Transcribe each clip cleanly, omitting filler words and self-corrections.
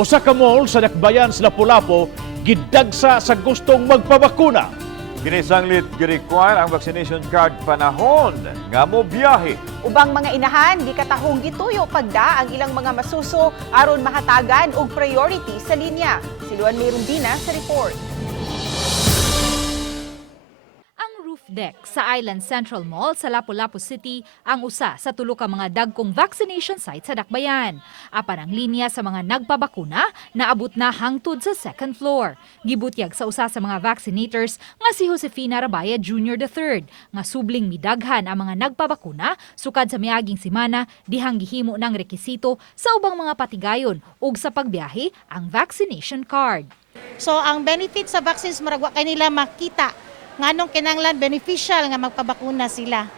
Usa ka mall sa Dakbayan sa Lapu-Lapu gidagsa sa gustong magpabakuna. Ginisanglit gi-require ang vaccination card panahon nga mo biyahe. Ubang mga inahan, di katahong gituyo pagda ang ilang mga masuso aron mahatagan og priority sa linya. Si Luan Mayrundina sa report. Roof deck sa Island Central Mall sa Lapu-Lapu City ang usa sa tulo ka mga dagkong vaccination site sa Dakbayan. Apan ang linya sa mga nagpabakuna naabot na hangtod sa second floor. Gibutyag sa usa sa mga vaccinators nga si Josefina Rabaya Jr. III nga subling midaghan ang mga nagpabakuna sukad sa miaging semana dihang gihimo ng rekisito sa ubang mga patigayon ug sa pagbiyahe ang vaccination card. So ang benefit sa vaccines maragwa kanila makita nganong kinanglan beneficial nga magpabakuna sila.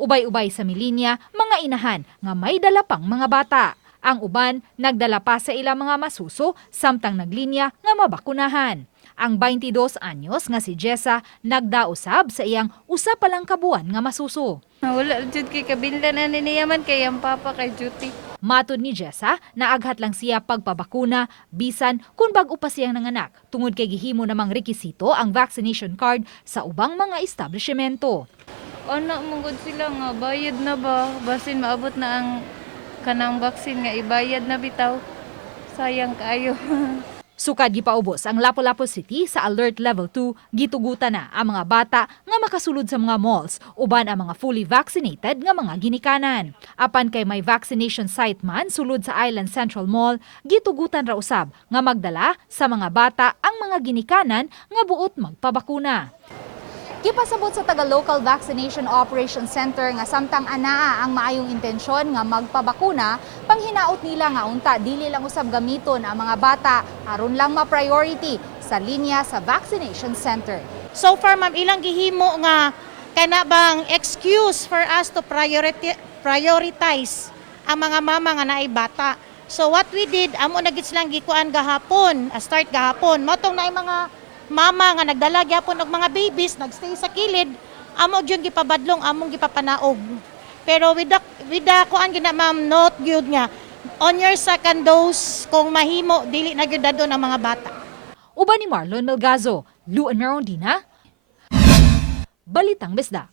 Ubay-ubay sa milinya, mga inahan nga may dala pang mga bata. Ang uban, nagdala pa sa ilang mga masuso, samtang naglinya nga mabakunahan. Ang 22 anyos nga si Jessa nagdausab sa iyang usa pa lang kabuan nga masuso. Wala jud kay kabinlan ani niyaman kay ang papa kay duty. Matod ni Jessa, naaghat lang siya pagpabakuna bisan kung bag-o pa siyang nanganak tungod kay gihimo namang rekisito ang vaccination card sa ubang mga establishmento. Anak mong sila nga bayad na ba basin maabot na ang kanang vaccine nga ibayad na bitaw. Sayang kaayo. Sukad gipaubos ang Lapu-Lapu City sa Alert Level 2, gitugutan na ang mga bata nga makasulod sa mga malls, uban ang mga fully vaccinated nga mga ginikanan. Apan kay may vaccination site man sulod sa Island Central Mall, gitugutan ra usab nga magdala sa mga bata ang mga ginikanan nga buot magpabakuna. Gipasabot sa taga-local vaccination operation center nga samtang anaa ang maayong intensyon nga magpabakuna, panghinaot nila nga unta dili lang usab gamiton ang mga bata aron lang ma-priority sa linya sa vaccination center. So far ma'am ilang gihimo nga kana bang excuse for us to prioritize ang mga mama nga naay bata. So what we did, amo na gid lang gikuan gahapon, start gahapon. Motong naay mga mama nga nagdala gyapon og mga babies nagstay sa kilid, amo gyud gipabadlong, among gipapanaog. Pero with the kuan gyud na ma'am note gyud nga on your second dose kung mahimo dili na gyud dadon ang mga bata. Uban ni Marlon Melgazo, Luan Mayrundina, Balitang Bisdak.